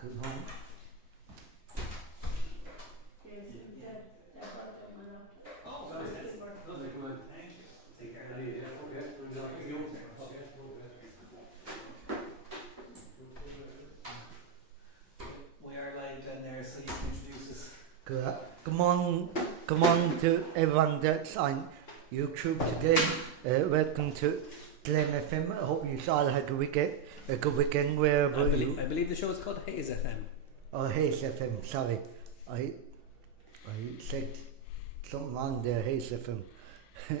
Come on. Oh, lovely, good. Thank you. Take care. We are live then there, so you can introduce us. Come on to everyone that's on YouTube today. Welcome to Glen FM. I hope you all had a good weekend wherever I believe the show is called Hayes FM. Oh, Hayes FM. Sorry, I said something wrong there. Hayes FM.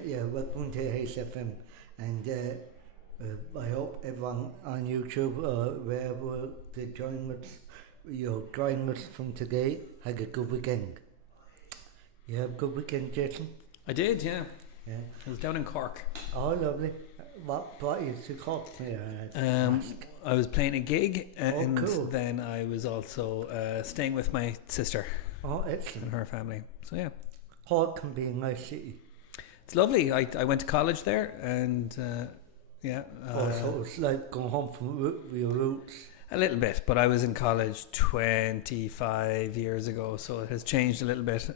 Yeah, welcome to Hayes FM, and I hope everyone on YouTube, wherever they join us from today, had a good weekend. You have a good weekend, Jason? I did, yeah. Yeah. I was down in Cork. Oh, lovely. What brought you to Cork? I was playing a gig, and cool. then I was also staying with my sister Oh, excellent. and her family. So yeah, Cork can be a nice city. it's lovely. I went to college there, and yeah. So it's like going home from your roots. A little bit, but I was in college 25 years ago, so it has changed a little bit.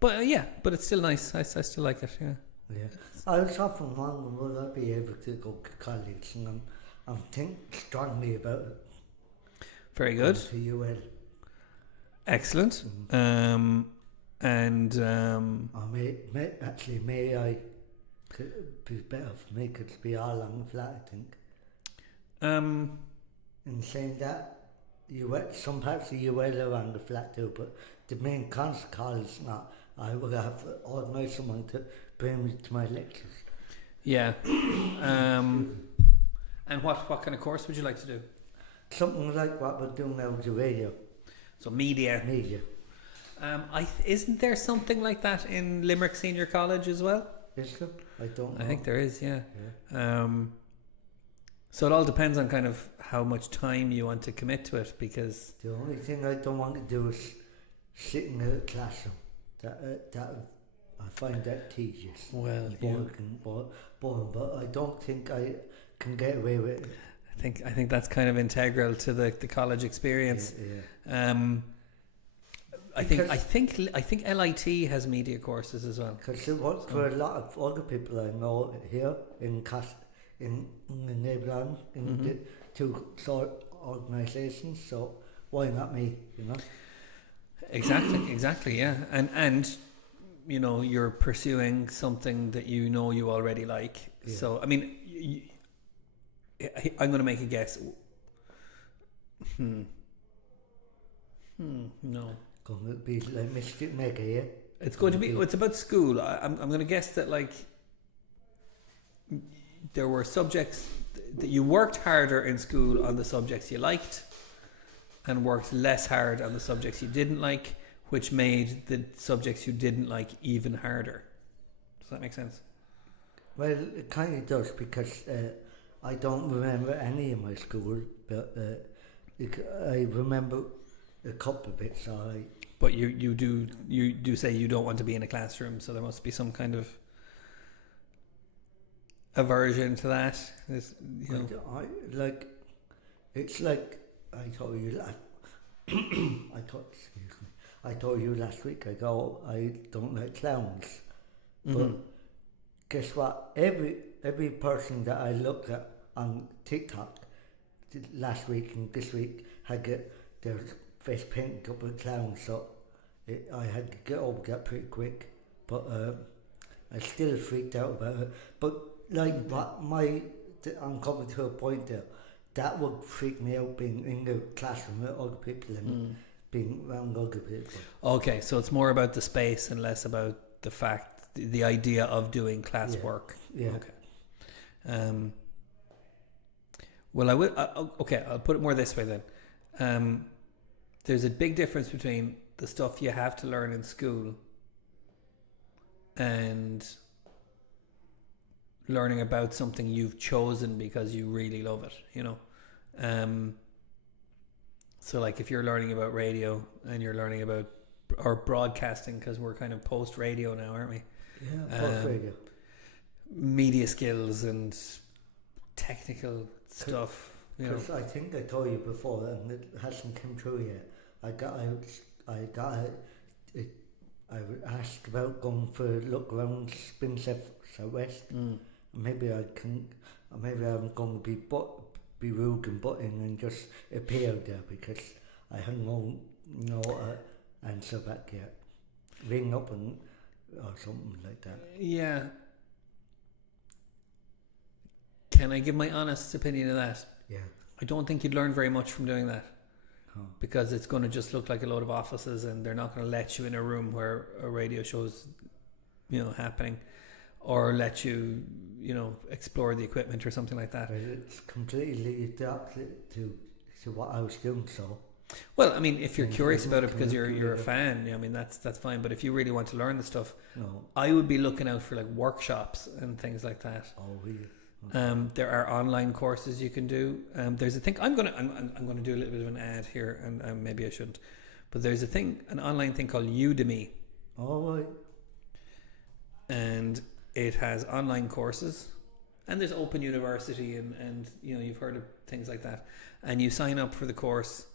But yeah, but it's still nice. I still like it. Yeah. Yeah. I was often wondering will I be able to go to college, and I'm thinking strongly about it. Very good. To UL. Excellent. Mm-hmm. May I could be better for me could be all on the flat, I think. In saying that, some parts of UL are on the flat too, but the main concert hall is not. I would have to organise someone to bring me to my lectures. Yeah. And what kind of course would you like to do? Something like what we're doing now with the radio. So media. Media. Isn't there something like that in Limerick Senior College as well? Is there? I don't know. I think there is, yeah. So it all depends on kind of how much time you want to commit to it, because the only thing I don't want to do is sit in a classroom. That I find that tedious. Well, boring, but I don't think I can get away with it. I think that's kind of integral to the college experience. Yeah. I think LIT has media courses as well. Because it works for a lot of other people I know here in Neighbourland, in the two sort organisations. So why not me? You know. Exactly, yeah, and you know you're pursuing something that you know you already like. Yeah. So I mean, I'm going to make a guess. No. Going to be like Mystic Mega, yeah. It's going to be. It's about school. I'm going to guess that like there were subjects that you worked harder in school on the subjects you liked, and worked less hard on the subjects you didn't like, which made the subjects you didn't like even harder. Does that make sense? Well, it kind of does, because I don't remember any of my school, but I remember a couple of bits. But you do say you don't want to be in a classroom, so there must be some kind of aversion to that. It's like I told you I told you last week. I don't like clowns, but guess what? Every person that I looked at on TikTok last week and this week had their face painted up with clowns. So I had to get over that pretty quick. But I still freaked out about it. But like I'm coming to a point there. That would freak me out, being in the classroom with other people and being around other people. Okay, so it's more about the space and less about the fact, the idea of doing classwork. Yeah. Okay. Well, I will. Okay, I'll put it more this way then. There's a big difference between the stuff you have to learn in school and learning about something you've chosen because you really love it, you know. So like if you're learning about radio and you're learning about or broadcasting, because we're kind of post radio now, aren't we? Yeah, post radio. Media skills and technical stuff. You know. Because I think I told you before, and it hasn't come true yet. I asked about going for a look around Spin Southwest. Maybe I'm going to be rude and butting and just appear there because I have no answer back yet. Ring up or something like that. Yeah. Can I give my honest opinion of that? Yeah. I don't think you'd learn very much from doing that. Oh. Because it's going to just look like a load of offices, and they're not going to let you in a room where a radio show's, happening, or let you, explore the equipment or something like that. But it's completely the opposite to what I was doing. So. Well, I mean, if you're curious about it because you're a fan, I mean that's fine. But if you really want to learn the stuff, I would be looking out for like workshops and things like that. Oh, really? Okay. There are online courses you can do. There's a thing I'm gonna do a little bit of an ad here, and maybe I shouldn't, but there's an online thing called Udemy. Oh, right. And it has online courses, and there's Open University, and you've heard of things like that, and you sign up for the course,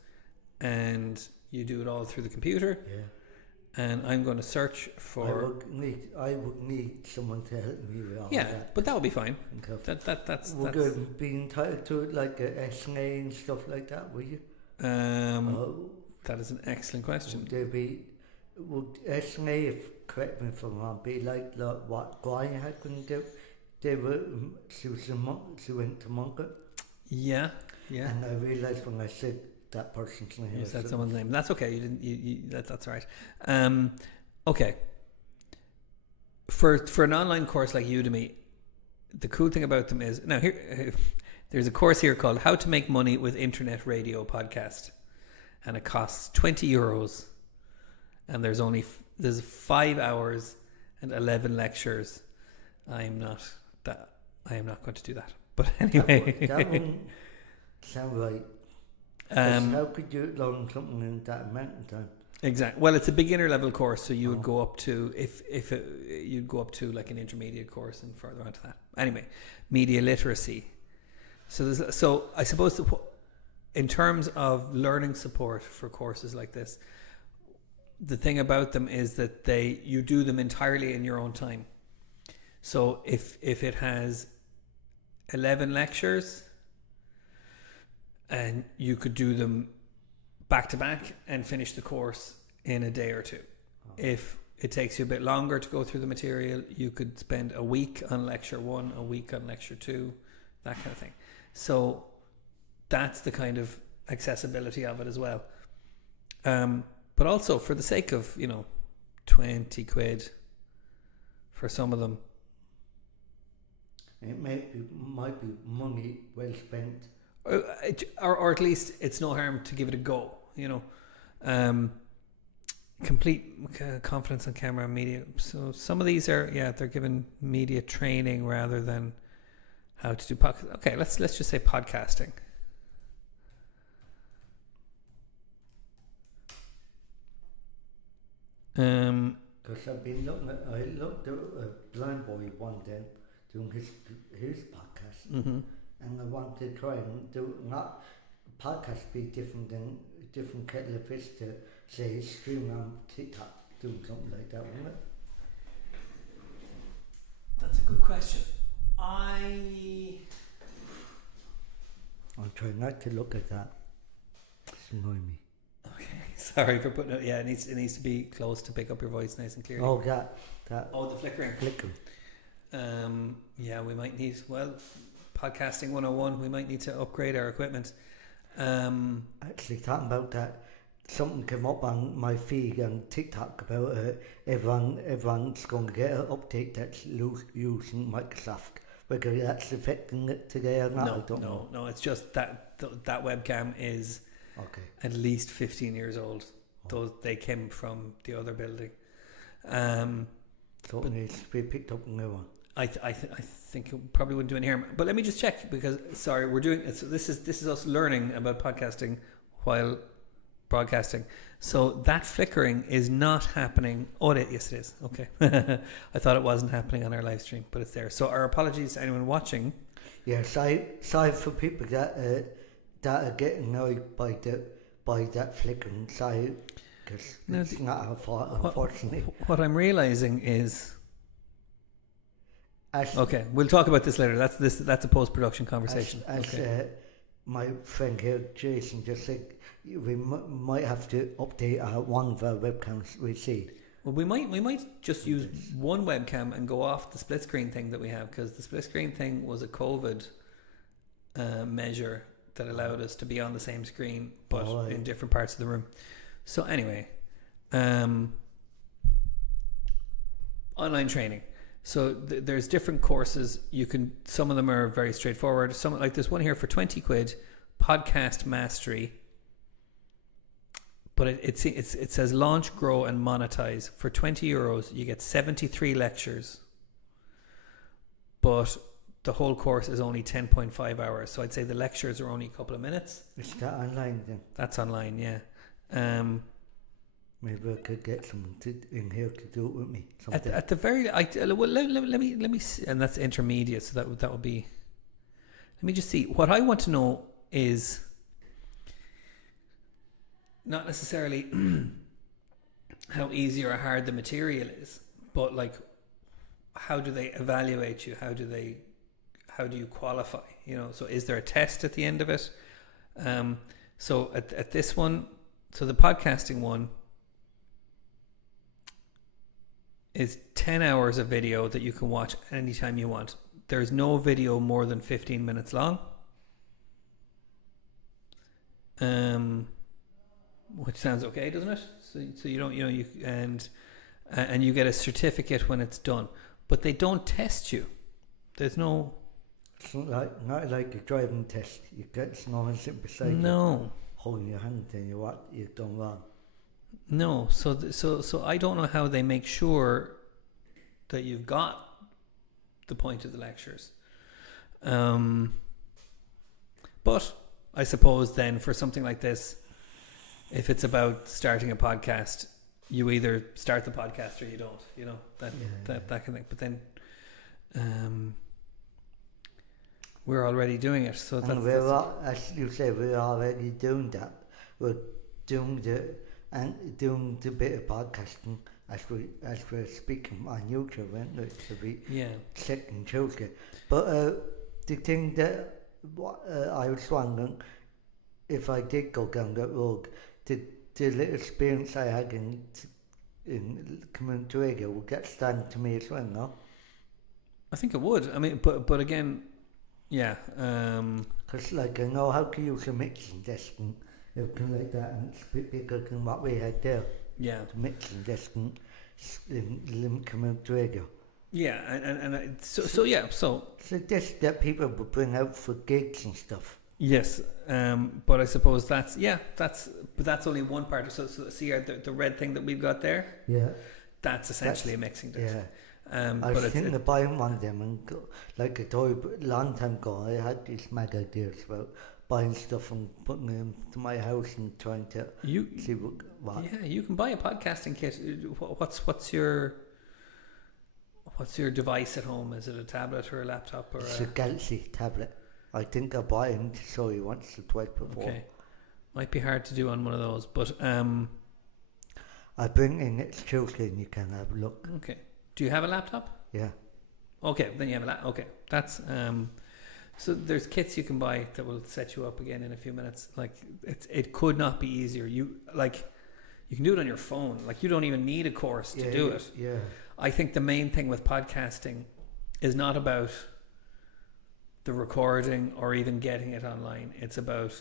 and you do it all through the computer. Yeah. And I'm going to search for. I would need someone to help me with all that. Yeah, but that would be fine. Okay. That's. Would you be entitled to it like a SA and stuff like that? Will you? That is an excellent question. Would SA, correct me if I'm wrong, be like what Brian had been do? She went to Monger. Yeah. And I realised when I said that person's name. You said someone's name. That's okay. You didn't. That's right. Okay. For an online course like Udemy, the cool thing about them is now there's a course here called How to Make Money with Internet Radio Podcast, and it costs €20, and there's 5 hours and 11 lectures. I am not going to do that. But anyway, that wouldn't sound right. How could you learn something in that amount of time? Exactly. Well, it's a beginner level course, so you would go up to you'd go up to like an intermediate course and further on to that. Anyway, media literacy. So I suppose in terms of learning support for courses like this, the thing about them is that you do them entirely in your own time. So if it has 11 lectures, and you could do them back to back and finish the course in a day or two. If it takes you a bit longer to go through the material, you could spend a week on lecture 1, a week on lecture 2, that kind of thing. So that's the kind of accessibility of it as well. But also for the sake of, 20 quid for some of them. It might be money well spent. Or at least it's no harm to give it a go, complete confidence on camera and media. So some of these are, they're given media training rather than how to do podcast. Okay, let's just say podcasting. Because I looked at a blind boy one day doing his podcast. Mm-hmm. And I want to try and do not podcast be different than different kettle of fish to say stream on TikTok, doing something like that, wouldn't it? That's a good question. I'll try not to look at that. It's annoying me. Okay, sorry for putting it. Yeah, it needs to be close to pick up your voice nice and clearly. Oh, that. Oh, the flickering. Yeah, we might need podcasting 101. We might need to upgrade our equipment. Actually, talking about that, something came up on my feed on TikTok about everyone's going to get an update that's using Microsoft. Whether that's affecting it today or not, I don't know. No, it's just that webcam is at least 15 years old. They came from the other building. So it needs to be picked up a new one. I think it probably wouldn't do any harm. But let me just check because we're doing it. So this is us learning about podcasting while broadcasting. So that flickering is not happening. Oh, yes, it is. Okay. I thought it wasn't happening on our live stream, but it's there. So our apologies to anyone watching. Yeah, sorry for people that that I get annoyed by that flickering side because it's not our fault, unfortunately. What I'm realizing is. As, okay, we'll talk about this later. That's a post-production conversation. As my friend here, Jason, just said, we might have to update one of our webcams we see. Well, we might just use one webcam and go off the split screen thing that we have, because the split screen thing was a COVID measure that allowed us to be on the same screen but in different parts of the room. So anyway, online training. So there's different courses. Some of them are very straightforward. Some, like there's one here for 20 quid, podcast mastery. But it says launch, grow and monetize. For 20 euros, you get 73 lectures. But the whole course is only 10.5 hours. So I'd say the lectures are only a couple of minutes. Is that online then? That's online, yeah. Maybe I could get someone in here to do it with me. At the very, let me see, and that's intermediate. So that would be. Let me just see. What I want to know is not necessarily how easy or hard the material is, but like how do they evaluate you? How do you qualify? You know, so is there a test at the end of it? So at this one, so the podcasting one is 10 hours of video that you can watch anytime you want. There's no video more than 15 minutes long. Which sounds okay, doesn't it? So you don't, and you get a certificate when it's done, but they don't test you. There's no. It's not like a driving test. You get someone sitting beside you, holding your hand, and you've done wrong. No, so I don't know how they make sure that you've got the point of the lectures. But I suppose then for something like this, if it's about starting a podcast, you either start the podcast or you don't. You know that kind of thing. But then, we're already doing it. So as you say, we're already doing that. We're doing the bit of podcasting as we're speaking on YouTube, isn't it? To be second Tuesday. But the thing that I was wondering, if I did go down that road, the little experience I had in community radio would get stand to me as well, no? I think it would. I mean, but again, yeah. Because like I know how to use a mixing desk and everything like that, and it's a bit bigger than what we had there. Yeah. The mixing desk in limit community radio. Yeah, and so yeah, so. So this that people would bring out for gigs and stuff. Yes, but I suppose that's only one part. So see the red thing that we've got there. Yeah. That's essentially a mixing desk. Yeah. I was thinking of buying one of them, and like I told you a long time ago, I had these mad ideas about buying stuff and putting them to my house and trying to see what. Yeah, you can buy a podcasting kit. What's your device at home? Is it a tablet or a laptop or? It's a Galaxy tablet. I think I bought it to show you once or twice before. Okay, might be hard to do on one of those, but I bring in next Tuesday and you can have a look. Okay. Do you have a laptop? Yeah. Okay, then you have a laptop. Okay, that's so there's kits you can buy that will set you up again in a few minutes. Like it could not be easier. You can do it on your phone. Like you don't even need a course to do it. Yeah. I think the main thing with podcasting is not about the recording or even getting it online. It's about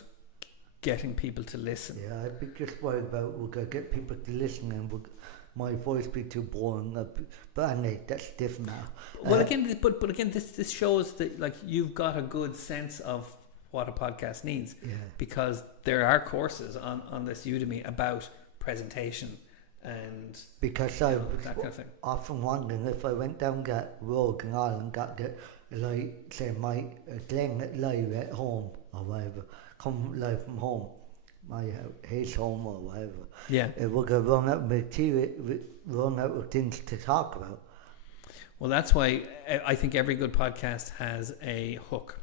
getting people to listen. Yeah, I'd be just worried about we're going to get people to listen and my voice be too boring. But anyway, that's different now. Well, again, but again, this shows that like you've got a good sense of what a podcast needs. Yeah. Because there are courses on this Udemy about presentation and because I that kind of thing. Often wondering if I went down that road in Ireland, got the like say my Glen live at home or whatever, come live from home, his home or whatever. Yeah, we're gonna run out of material, run out of things to talk about. Well, that's why I think every good podcast has a hook.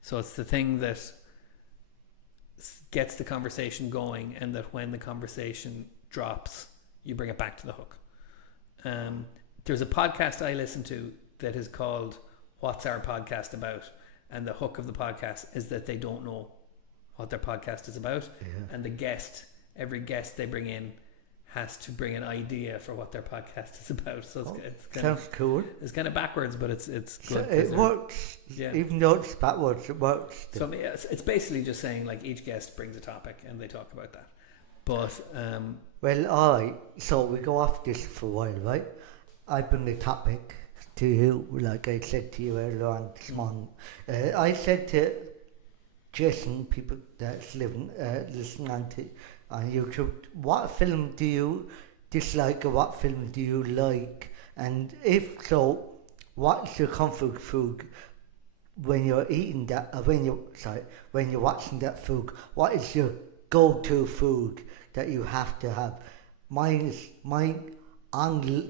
So it's the thing that gets the conversation going, and that when the conversation drops, you bring it back to the hook. There's a podcast I listen to that is called What's Our Podcast About? And the hook of the podcast is that they don't know what their podcast is about. Yeah. And every guest they bring in has to bring an idea for what their podcast is about. So it's kind sounds cool. It's kind of backwards, but it's good. So it works. Yeah. Even though it's backwards, it works. So it's basically just saying like each guest brings a topic and they talk about that. But well, alright. So we go off this for a while, right? I bring the topic to you, like I said to you earlier on this morning. I said to Jason, people that's listening on YouTube, what film do you dislike or what film do you like? And if so, what's your comfort food when you're eating that, when you're watching that food? What is your go-to food that you have to have? My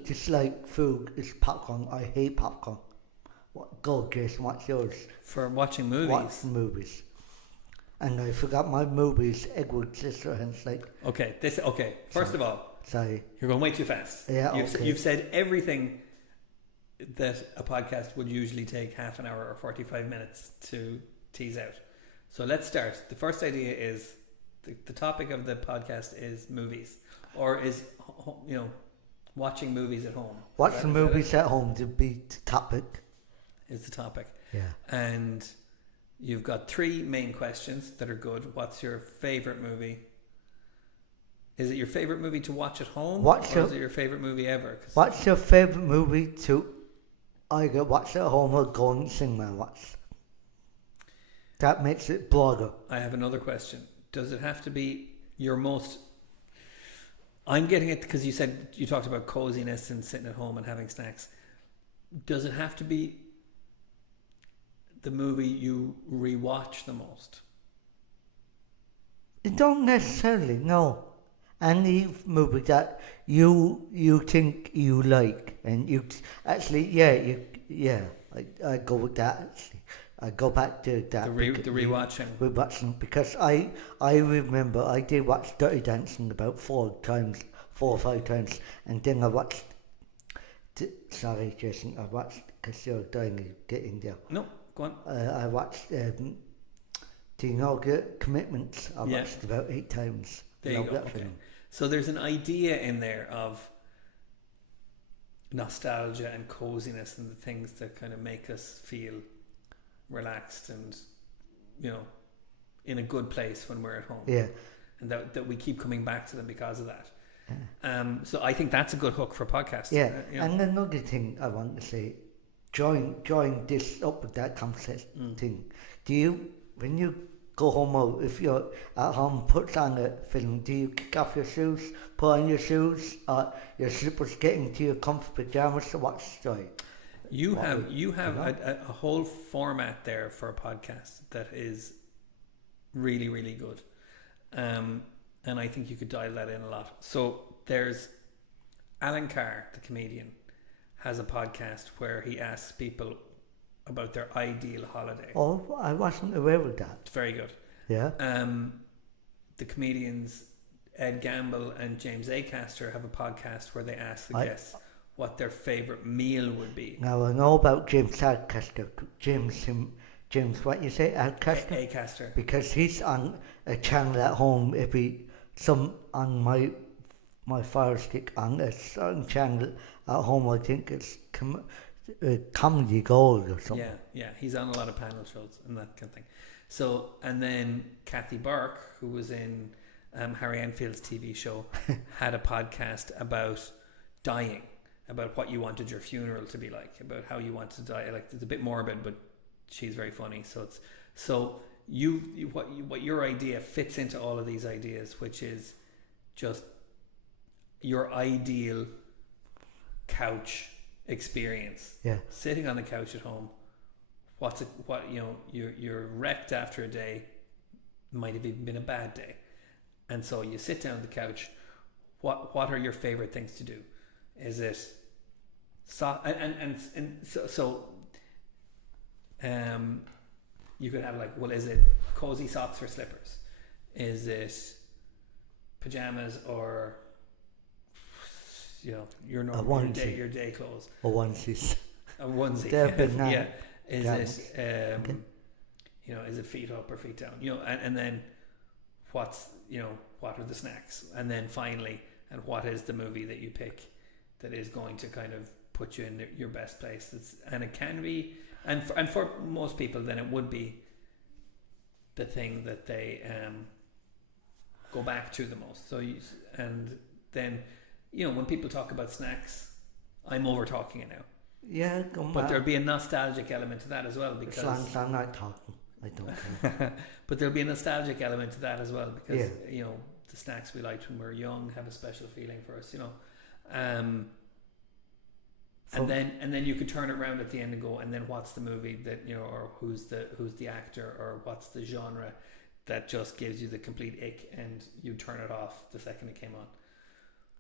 dislike food is popcorn. I hate popcorn. Go, Jason, what's yours? for watching movies. Watch movies. And I forgot my movies, Edward Scissorhands, like. Okay. First of all, sorry, you're going way too fast. Yeah, You've said everything that a podcast would usually take half an hour or 45 minutes to tease out. So let's start. The first idea is the topic of the podcast is movies, or is watching movies at home. watching movies at home to be the topic. Is the topic. Yeah. And you've got 3 main questions that are good. What's your favorite movie? Is it your favorite movie to watch at home? Or is it your favorite movie ever? What's your favorite movie to either watch at home or go and cinema watch? That makes it broader. I have another question. Does it have to be your most... I'm getting it because you talked about coziness and sitting at home and having snacks. Does it have to be the movie you rewatch the most? It don't necessarily, no. Any movie that you think you like, and you actually, I go with that. Actually, I go back to that. The rewatching. Rewatching, because I remember I did watch Dirty Dancing about 4 or 5 times, and then I watched. Sorry, Jason, I watched because you're dying to get in there. No, go on. I watched Do You Know Commitments. I watched about 8 times. There you go. Okay. So there's an idea in there of nostalgia and coziness and the things that kind of make us feel relaxed and, in a good place when we're at home. Yeah. And that we keep coming back to them because of that. Yeah. So I think that's a good hook for podcasts. Yeah. And another thing I want to say, join this up with that conversation thing. Do you, when you go home or if you're at home, put on a film, do you kick off your shoes, put on your shoes, or your slippers, get into your comfy pajamas to watch the story? You have a whole format there for a podcast that is really, really good. And I think you could dial that in a lot. So there's Alan Carr, the comedian, has a podcast where he asks people about their ideal holiday. Oh, I wasn't aware of that. It's very good. Yeah. The comedians Ed Gamble and James Acaster have a podcast where they ask the guests what their favourite meal would be. Now I know about James Acaster. James, what you say, Acaster? Acaster. Because he's on a channel at home on my Fire Stick on a certain channel at home. I think it's Comedy Gold or something. Yeah, he's on a lot of panel shows and that kind of thing. So, and then Kathy Burke, who was in Harry Enfield's TV show, had a podcast about dying, about what you wanted your funeral to be like, about how you want to die. Like, it's a bit morbid, but she's very funny. So what your idea fits into all of these ideas, which is just your ideal couch experience. Yeah. Sitting on the couch at home. You're wrecked after a day, might have even been a bad day. And so you sit down on the couch. What are your favorite things to do? Is it you could have is it cozy socks or slippers? Is it pajamas or your normal your day clothes? A onesie. A onesie. Yeah. Is it is it feet up or feet down? And then what are the snacks? And then finally, and what is the movie that you pick that is going to kind of put you in your best place? And it can be, and for most people, then it would be the thing that they go back to the most. So and then when people talk about snacks, I'm over talking it now. Yeah, but there'll be a nostalgic element to that as well, because I'm not talking. I don't know. But there'll be a nostalgic element to that as well, because the snacks we liked when we were young have a special feeling for us, and then you could turn it around at the end and go, and then what's the movie that or who's the actor, or what's the genre that just gives you the complete ick, and you turn it off the second it came on.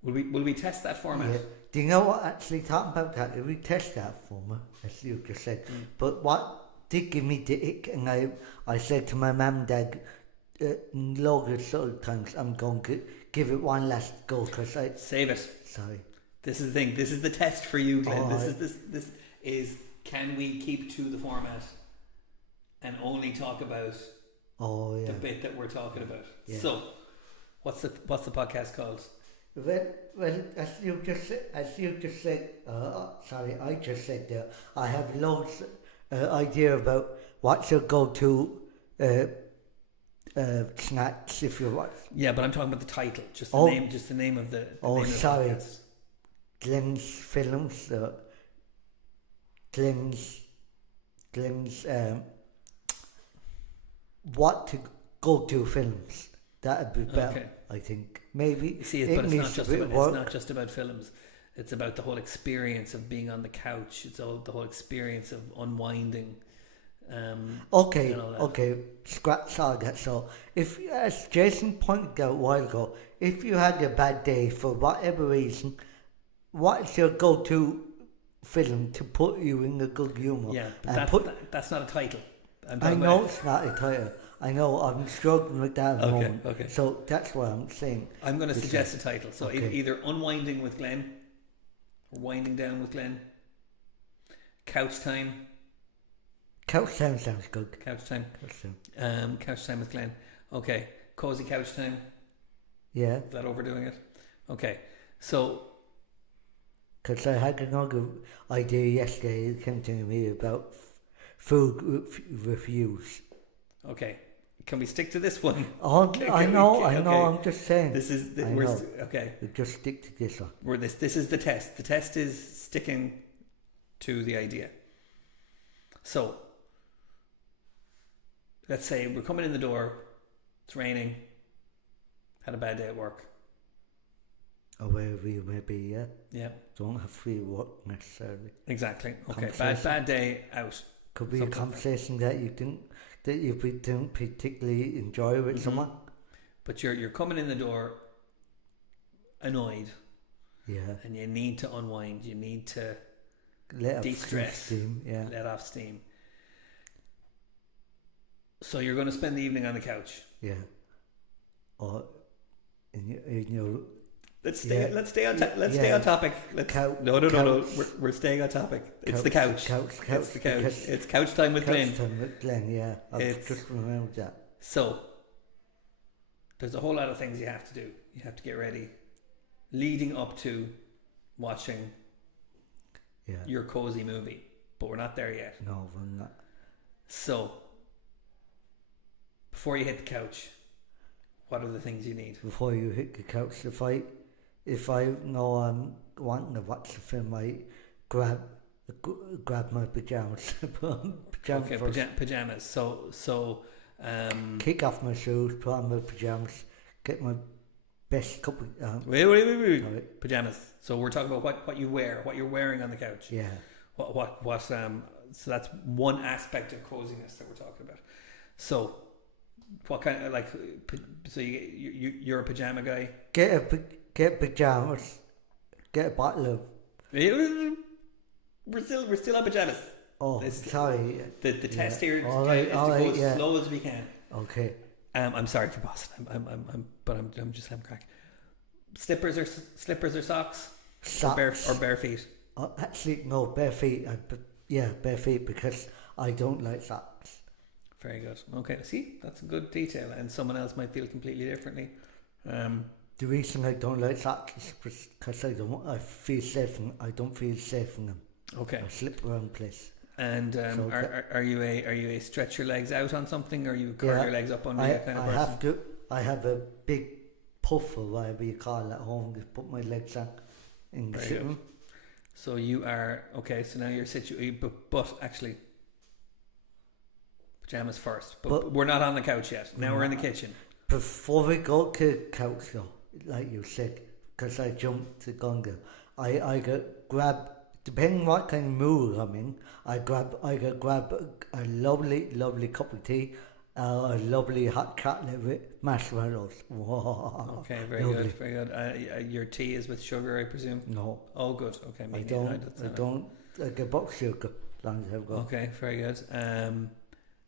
Will we test that format? Yeah. Do you know what, actually, talking about that, we test that format, as you just said. But what did give me the ick, and I said to my mum and dad loads of times, I'm going to give it one last go, because I... Save it. Sorry. This is the thing. This is the test for you, Glenn. This is can we keep to the format and only talk about the bit that we're talking about? Yeah. So, what's the podcast called? Well, as you just said, sorry, I just said there, I have loads idea about what's your go-to snacks if you want. Yeah, but I'm talking about the title, just the name of the. Sorry, of the podcast. Glen's films, Glen's what to go-to films. That'd be better. Okay. I think maybe. But it's not just about films. It's about the whole experience of being on the couch. It's the whole experience of unwinding. Okay. Scratch all that. So, if, as Jason pointed out a while ago, if you had a bad day for whatever reason, what's your go-to film to put you in a good humour? Yeah, but that's not a title. I know it's not a title. I know, I'm struggling with that at the moment. Okay. So that's what I'm saying. I'm going to suggest a title. So either Unwinding with Glen, or Winding Down with Glen, Couch Time. Couch Time sounds good. Couch Time with Glen. Okay. Cozy Couch Time. Yeah. Is that overdoing it? Okay. So... Because I had another idea yesterday that came to me about food reviews. Okay. Can we stick to this one? I know. I'm just saying. Okay. We'll just stick to this one. This is the test. The test is sticking to the idea. So, let's say we're coming in the door. It's raining. Had a bad day at work. Or wherever you may be, yeah. Yeah. Don't have free work necessarily. Exactly. Okay. Bad day out. Could be a conversation that you didn't particularly enjoy with someone. But you're coming in the door annoyed. Yeah. And you need to unwind. You need to de-stress. Let off steam. So you're going to spend the evening on the couch. Yeah. Or in your Let's stay on topic. No. We're staying on topic. It's the couch. It's the couch. It's couch time with Glen. Couch time with Glen, yeah. I've just remembered that. So, there's a whole lot of things you have to do. You have to get ready. Leading up to watching your cozy movie. But we're not there yet. No, we're not. So, before you hit the couch, what are the things you need? Before you hit the couch, if I know I'm wanting to watch a film, I grab my pajamas. Pajamas. So kick off my shoes, put on my pajamas, get my best cup of... Wait. Pajamas. So we're talking about what you wear, what you're wearing on the couch. Yeah. What so that's one aspect of coziness that we're talking about. So what kind of so you're a pajama guy? Get pajamas. Get a bottle of... We're still on pajamas. Oh, sorry. The test here is to go as slow as we can. Okay. I'm sorry for Boston. I'm just having crack. Slippers or socks? Socks. Or bare feet? Actually, no, bare feet. Bare feet because I don't like socks. Very good. Okay, see, that's a good detail, and someone else might feel completely differently. The reason I don't like socks is because I feel safe. I don't feel safe in them. Okay. I slip around place. And are you a stretch your legs out on something, or you curl your legs up under you kind of person? I have a big puff or whatever you call it at home. Just put my legs out in the sitting room. So you are okay. So now you're situated, but actually, pajamas first. But we're not on the couch yet. Now we're in the kitchen. Before we go to the couch, though, like you said, because I jumped to Gunga, I got grab. Depending what kind of mood I'm in, I grab a lovely cup of tea, a lovely hot chocolate with marshmallows. Whoa. Okay, very good. Your tea is with sugar, I presume? No. Oh, good. Okay, I don't. I give up sugar as long as I've got. Okay, very good.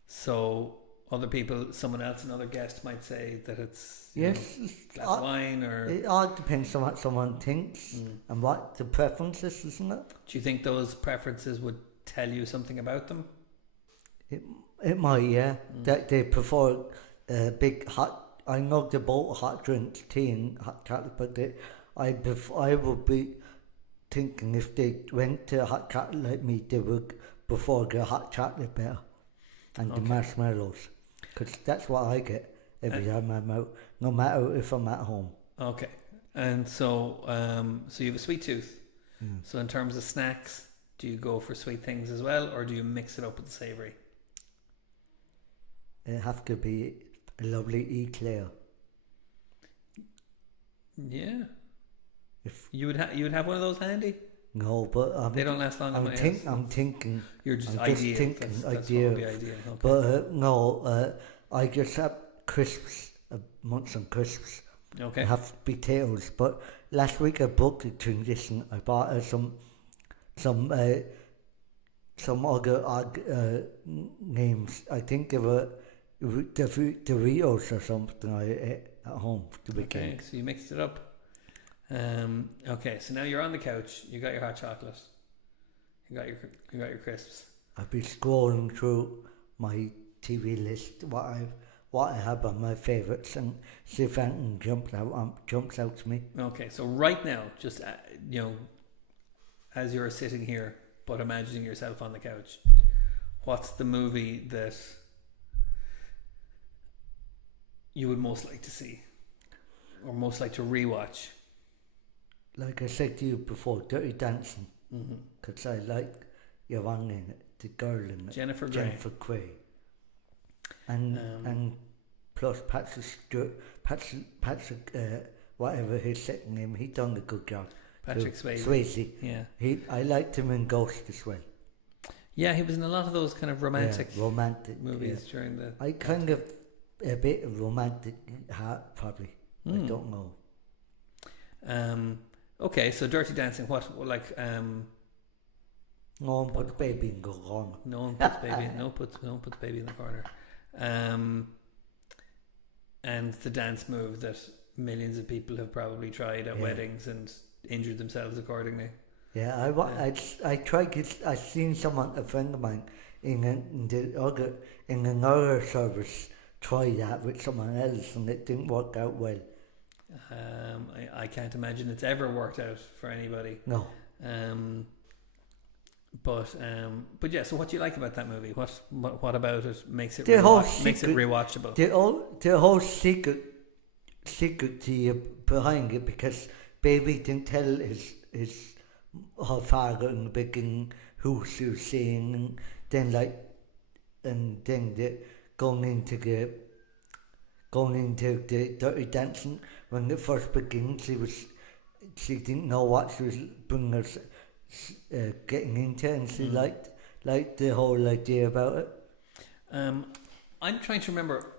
So other people, someone else, another guest might say that it's glass of wine, or it all depends on what someone thinks and what the preference is, isn't it? Do you think those preferences would tell you something about them? It might, yeah. That they prefer big hot. I know they both hot drinks, tea and hot chocolate, but I would be thinking if they went to hot chocolate like me, they would prefer the hot chocolate better and the marshmallows, because that's what I get every time I'm out, no matter if I'm at home. Okay, and so you have a sweet tooth. So in terms of snacks, do you go for sweet things as well, or do you mix it up with the savoury? It have to be a lovely eclair. Yeah. If you would have one of those handy. No, but they don't last long. I'm thinking. You're just ideal. That's ideal. Okay. But no, I just have crisps, Munson crisps. Okay. I have potatoes. But last week I broke the tradition. I bought her some other odd names. I think they were Doritos or something I ate at home to begin. Okay, so you mixed it up. Okay, so now you're on the couch. You got your hot chocolate. You got your crisps. I'll be scrolling through my TV list, what I have on my favourites, and see if anything jumps out to me. Okay, so right now, just as you're sitting here, but imagining yourself on the couch, what's the movie that you would most like to see, or most like to rewatch? Like I said to you before, Dirty Dancing, because I like Yvonne in it, the girl in it, Jennifer Grey, and plus Patrick, whatever his second name, he done a good job. Patrick Swayze. Yeah. I liked him in Ghost as well. Yeah, he was in a lot of those kind of romantic movies during the. I kind of a bit of romantic heart probably. I don't know. Okay, so Dirty Dancing. What like? No one puts baby in the corner. No one puts baby. No one puts baby in the corner. And the dance move that millions of people have probably tried at weddings and injured themselves accordingly. Yeah, I tried. I seen a friend of mine in another service try that with someone else, and it didn't work out well. I can't imagine it's ever worked out for anybody. No. But yeah. So what do you like about that movie? What about it makes it makes it rewatchable? The whole secret to you behind it, because baby didn't tell her father in the beginning who she was seeing, and then going into the Dirty Dancing, when it first began, she didn't know what she was bringing us getting into, and she liked the whole idea about it. I'm trying to remember,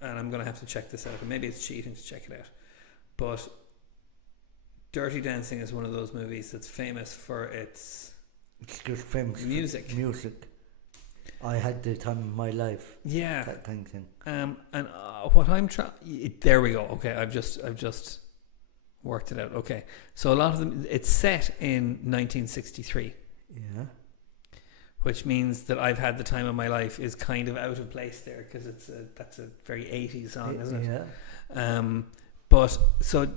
and I'm going to have to check this out, and maybe it's cheating to check it out, but Dirty Dancing is one of those movies that's famous for its just famous music. I had the time of my life. Yeah. That kind of thing. And what I'm trying, there we go. Okay, I've just worked it out. Okay, so a lot of them, it's set in 1963. Yeah. Which means that I've had the time of my life is kind of out of place there because that's a very 80s song, isn't it? Yeah. But so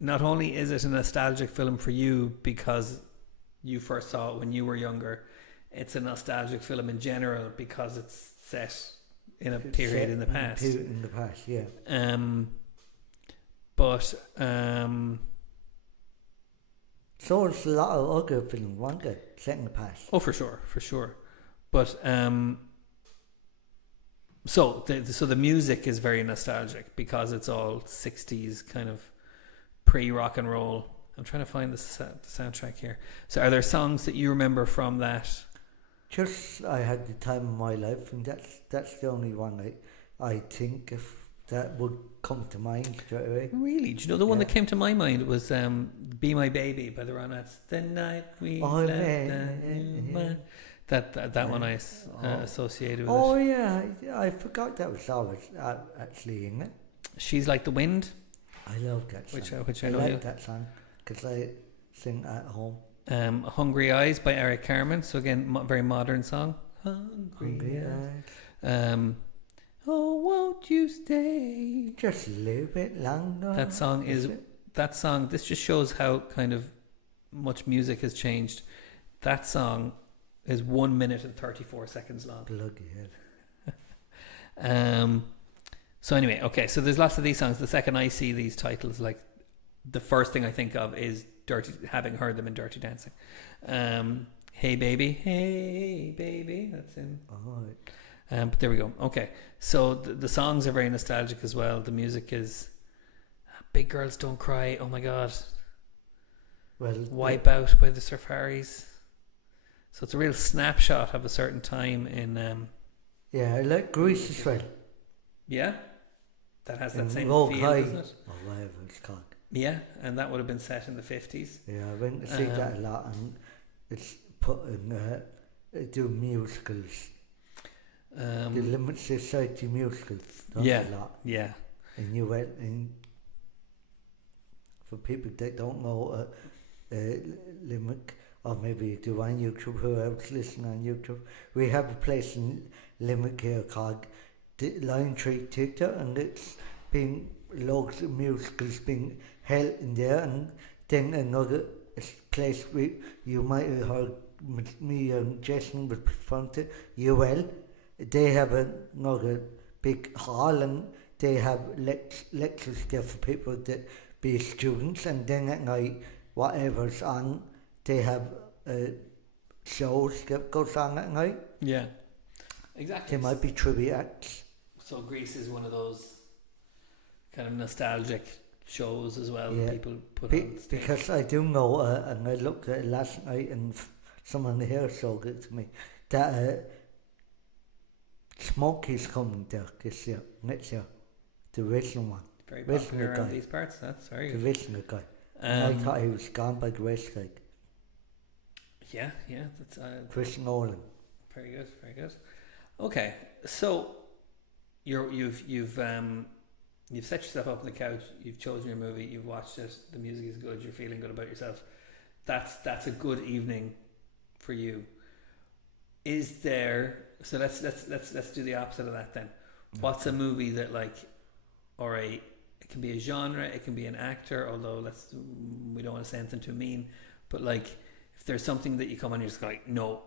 not only is it a nostalgic film for you because you first saw it when you were younger, it's a nostalgic film in general because it's set in a period in the past. In the past, yeah. So it's a lot of other films, weren't there, set in the past? Oh, for sure. But so the music is very nostalgic because it's all 60s kind of pre-rock and roll. I'm trying to find the soundtrack here. So are there songs that you remember from that? Just I had the time of my life, and that's the only one I think if that would come to mind straight away. Really? Do you know the one that came to my mind was "Be My Baby" by the Ronettes. The night we that one I associated with. Oh yeah, I forgot that was always actually in it. She's Like the Wind. I love that song. Which I I know like that song because I sing at home. Hungry Eyes by Eric Carmen. So again, very modern song. Hungry Eyes. Oh, won't you stay? Just a little bit longer. That song. This just shows how kind of much music has changed. That song is 1 minute and 34 seconds long. Bloody hell. So anyway, okay. So there's lots of these songs. The second I see these titles, like the first thing I think of is having heard them in Dirty Dancing. Hey baby, that's in. But there we go. Okay, so the songs are very nostalgic as well. The music is Big Girls Don't Cry. Oh my God. Well, Wipe Out by the Surfaris. So it's a real snapshot of a certain time in. Yeah, I like Grease as well. Yeah, that has that same feel, doesn't it? Or whatever it's called. Yeah, and that would have been set in the 50s. Yeah, I went to see that a lot, and it's put in do musicals. The Limit Society musicals. Yeah, a lot. yeah. And you went in. For people that don't know, Limerick, or maybe you do on YouTube, whoever's listening on YouTube, we have a place in Limerick here called the Lion Tree Theatre, and it's been loads of musicals being held in there, and then another place you might have heard me and Jason would perform to, UL. They have another big hall, and they have lectures there for people that be students, and then at night, whatever's on, they have shows that goes on at night. Yeah, exactly. They might be trivia acts. So Grease is one of those kind of nostalgic shows as well. Yeah. People put on stage. Because I do know, and I looked at it last night, and someone here showed it to me, that Smokey's coming there this year, next year, the original one. Very popular around these parts. That's very good. The original guy. And I thought he was gone by the wayside. Yeah, that's Chris Nolan. Very good. Okay, so you've set yourself up on the couch. You've chosen your movie. You've watched it. The music is good. You're feeling good about yourself. That's a good evening for you. Is there? So let's do the opposite of that then. What's a movie that it can be a genre, it can be an actor, although we don't want to say anything too mean, but like if there's something that you come on and you're just like, no.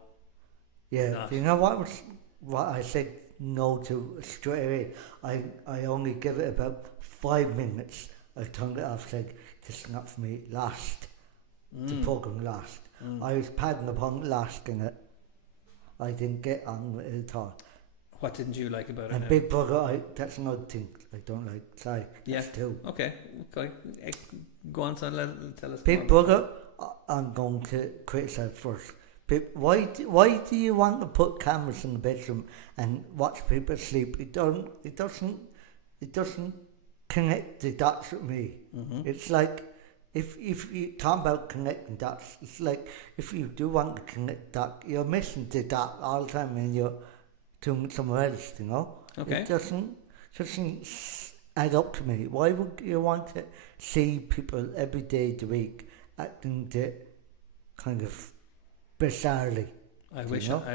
Yeah, not. you know what I said no to straight away? I only give it about 5 minutes. I turned it off, said, this is not for me. Lost. The program Lost. I was padding upon Lost in it. I didn't get on with it at all. What didn't you like about it? And Big Brother, that's another thing I don't like. Sorry. Yeah. Too. Okay. Go on, son. Tell us. Big Brother, I'm going to criticise first. Why do you want to put cameras in the bedroom and watch people sleep? It doesn't connect the dots with me. Mm-hmm. It's like if you talk about connecting dots, it's like if you do want to connect dot, you're missing the dot all the time and you're doing somewhere else, you know? Okay. It doesn't add up to me. Why would you want to see people every day of the week acting the kind of bizarrely? I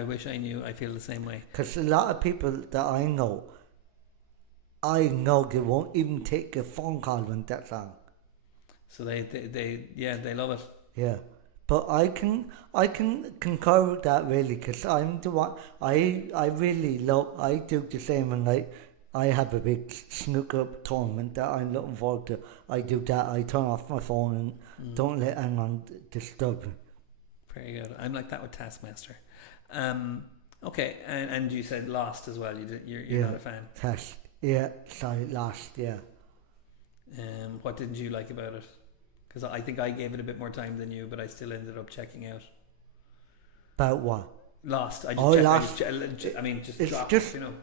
wish I knew. I feel the same way. Because a lot of people that I know they won't even take a phone call when that's on. So they love it. Yeah, but I can concur with that really, because I'm the one I really love. I do the same, and I have a big snooker tournament that I'm looking forward to. I do that. I turn off my phone and don't let anyone disturb me. Very good. I'm like that with Taskmaster. Okay, and you said Lost as well. You're not a fan. Lost. Yeah. What didn't you like about it? Because I think I gave it a bit more time than you, but I still ended up checking out. About what? Lost. Lost. Just it's dropped, just, you know.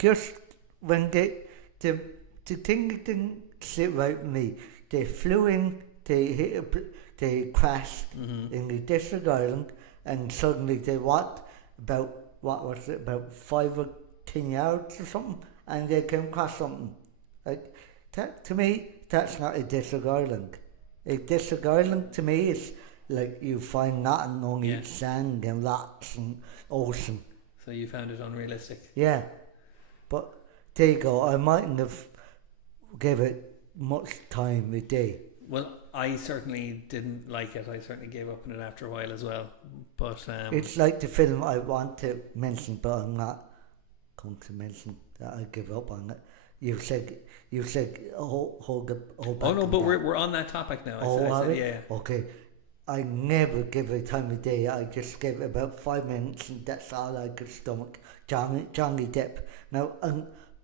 Just when the thing that didn't sit right with me, they flew in, they crashed in the desert island, and suddenly they walked about 5 or 10 yards or something, and they came across something. Like that, to me, that's not a desert island. A desert island to me is like you find nothing, only sand and rocks and ocean. So you found it unrealistic. Yeah, but there you go. I mightn't have gave it much time a day. Well, I certainly didn't like it. I certainly gave up on it after a while as well. But it's like the film I want to mention, but I'm not going to mention that I give up on it. You said hold back. Oh no, but we're on that topic now. I said, yeah. Okay. I never give it time of day. I just give it about 5 minutes, and that's all I could stomach. Johnny Depp. Now,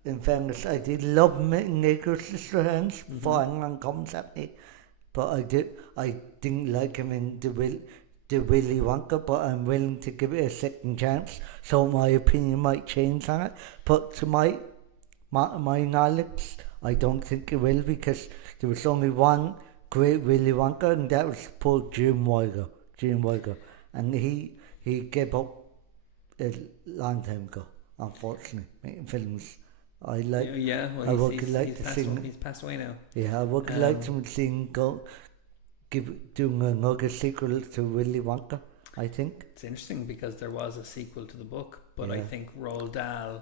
in fairness, I did love meeting Nicholas Hands before anyone comes at me, but I didn't like him in the Willy Wonka, but I'm willing to give it a second chance, so my opinion might change on it. But to my knowledge, I don't think it will, because there was only one great Willy Wonka, and that was poor Jim Weiger, and he gave up a long time ago, unfortunately, making films. I like. Yeah, well, I would like to see. He's passed away now. Yeah, I would like to see him doing another sequel to Willy Wonka. I think it's interesting because there was a sequel to the book, but I think Roald Dahl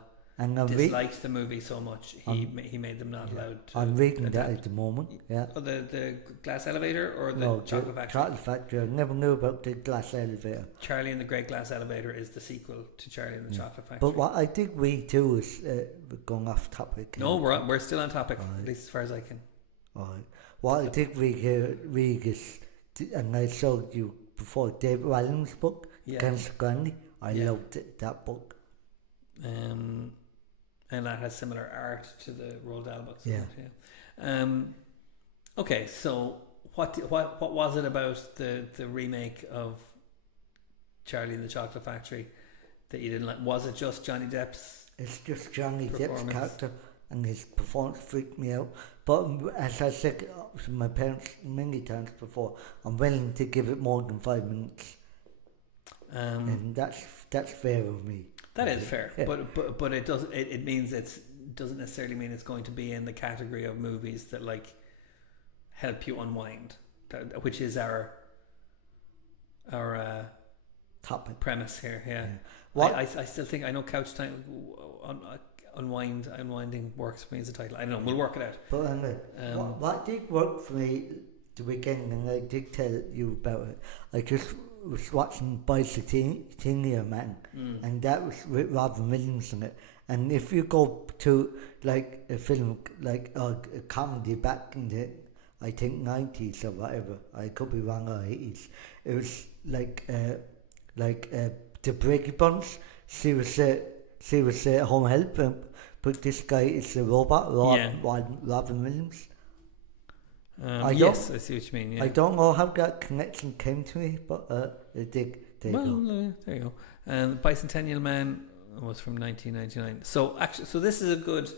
disliked the movie so much he made them not allowed to. I'm reading that at the moment. Yeah. Oh, the Glass Elevator or the Chocolate Factory? Chocolate Factory. I never knew about the Glass Elevator. Charlie and the Great Glass Elevator is the sequel to Charlie and the Chocolate Factory. But what I did read too is we're going off topic. No, we're still on topic, at least as far as I can. Alright. What I did read is, and I showed you before, David Walliams' book, Against Granny. I loved that book. And that has similar art to the Roald Dahl books. Yeah. Okay, so what was it about the remake of Charlie and the Chocolate Factory that you didn't like? Was it just Johnny Depp's? It's just Johnny Depp's character, and his performance freaked me out. But as I said to my parents many times before, I'm willing to give it more than 5 minutes, and that's fair with me. That is fair, but it doesn't. It means doesn't necessarily mean it's going to be in the category of movies that like help you unwind, which is our topic premise here. Yeah. What? I still think I know Couch Time unwinding works for me as a title. I don't know. We'll work it out. But what did work for me the weekend, and I did tell you about it. I just was watching Bicentennial Man, and that was with Robin Williams in it. And if you go to like a film like a comedy back in the, I think 90s or whatever, I could be wrong, or 80s, it was like the Brady Bunch. She was home help, but this guy is a robot, Robin Williams. I see what you mean. Yeah. I don't know how that connection came to me, but it did. There you go. And Bicentennial Man was from 1999. So this is a good.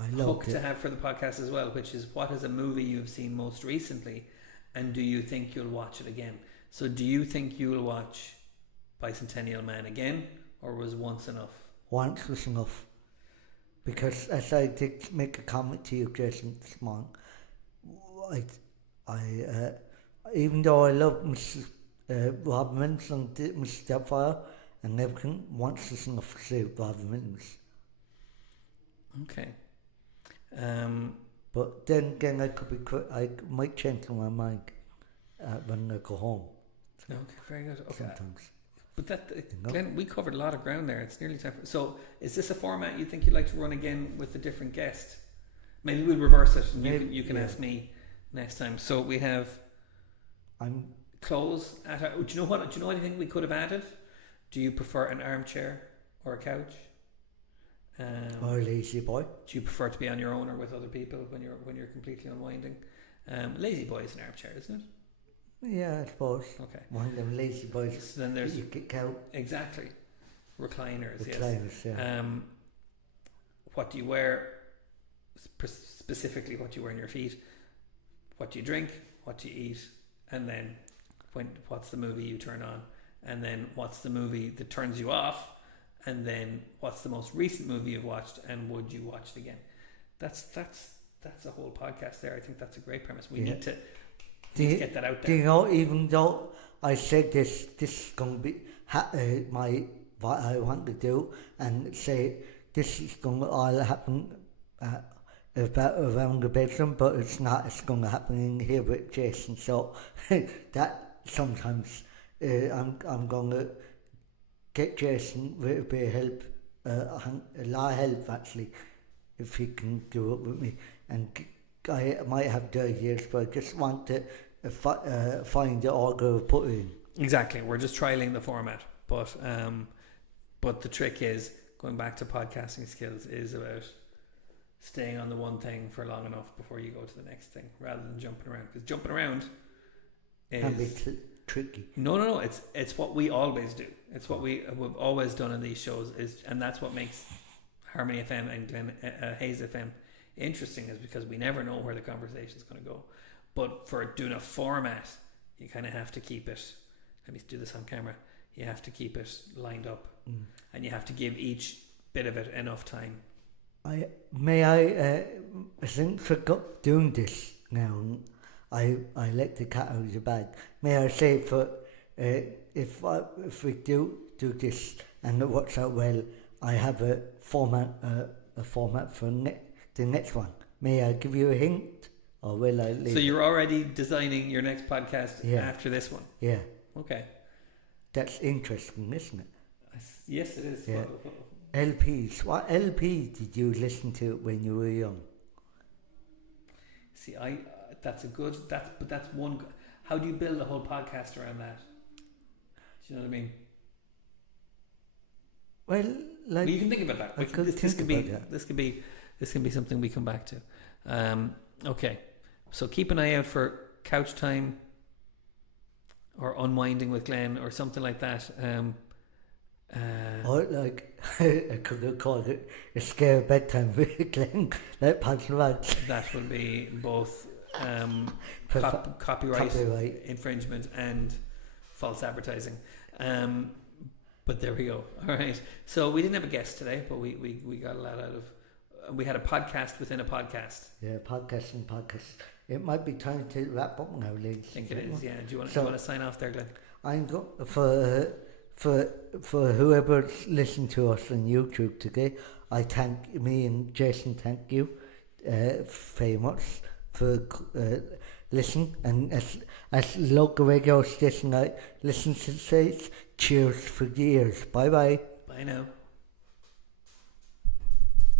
I hook loved to it. have for the podcast as well, which is what is a movie you've seen most recently, and do you think you'll watch it again? So do you think you'll watch Bicentennial Man again, or was once enough? Once was enough. Because as I did make a comment to you, Jason, this morning, I even though I love Mrs. Robin and Mr. Doubtfire and everything, once is enough to say Robin Williams. Okay. But then again, I might change my mind when I go home. Okay, very good. Okay. Sometimes. But that, Glenn, we covered a lot of ground there. It's nearly time. So, is this a format you think you'd like to run again with a different guest? Maybe we'll reverse it, and you can ask me next time. So we have. I'm clothes at our, do you know anything we could have added? Do you prefer an armchair or a couch? or a lazy boy. Do you prefer to be on your own or with other people when you're completely unwinding? Lazy boy is an armchair, isn't it? Yeah, I suppose. Okay. One of them lazy boys. So then there's you kick out. exactly recliners. Recliners, Yes. yeah. What do you wear? Specifically, what do you wear on your feet? What do you drink? What do you eat? And then, what's the movie you turn on? And then, what's the movie that turns you off? And then, what's the most recent movie you've watched? And would you watch it again? That's a whole podcast there. I think that's a great premise. We need to get that out there. Do you know? Even though I said this is going to be what I want to do, and say this is going to all happen around the bedroom, but it's not. It's going to happen in here with Jason. So that sometimes I'm going to get Jason with a bit of help, a lot of help actually, if he can do it with me. And I might have the ideas, but I just want to find the order of put in. Exactly. We're just trialing the format, but the trick is, going back to podcasting skills, is about staying on the one thing for long enough before you go to the next thing, rather than jumping around. Because jumping around can be tricky. No. It's what we always do. It's what we've always done in these shows, and that's what makes Harmony FM and Glen Hayes FM interesting, is because we never know where the conversation is going to go. But for doing a format, you kind of have to keep it. Let me do this on camera. You have to keep it lined up, and you have to give each bit of it enough time. I think for doing this now, I let the cat out of the bag. May I say, for if we do this and it works out well, I have a format for the next one. May I give you a hint, or will I leave? So you're already designing your next podcast after this one? Yeah. Okay. That's interesting, isn't it? Yes, it is. Yeah. LPs. What LP did you listen to when you were young? See, that's one. How do you build a whole podcast around that? Do you know what I mean? Well, you can think about that. This can be something we come back to. Okay, so keep an eye out for couch time or unwinding with Glenn or something like that. Or like I could have called it a scare bedtime with Glenn, like Pants Rags. That will be both copyright infringement and false advertising. But there we go. All right. So we didn't have a guest today, but we got a lot out of. We had a podcast within a podcast. Yeah, podcast. It might be time to wrap up now, ladies. I think it is. Yeah. Do you want to sign off there, Glenn? I'm for whoever's listened to us on YouTube today. Me and Jason thank you very much for listening. And as local radio station I listen to say, cheers for the ears. Bye bye. Bye now.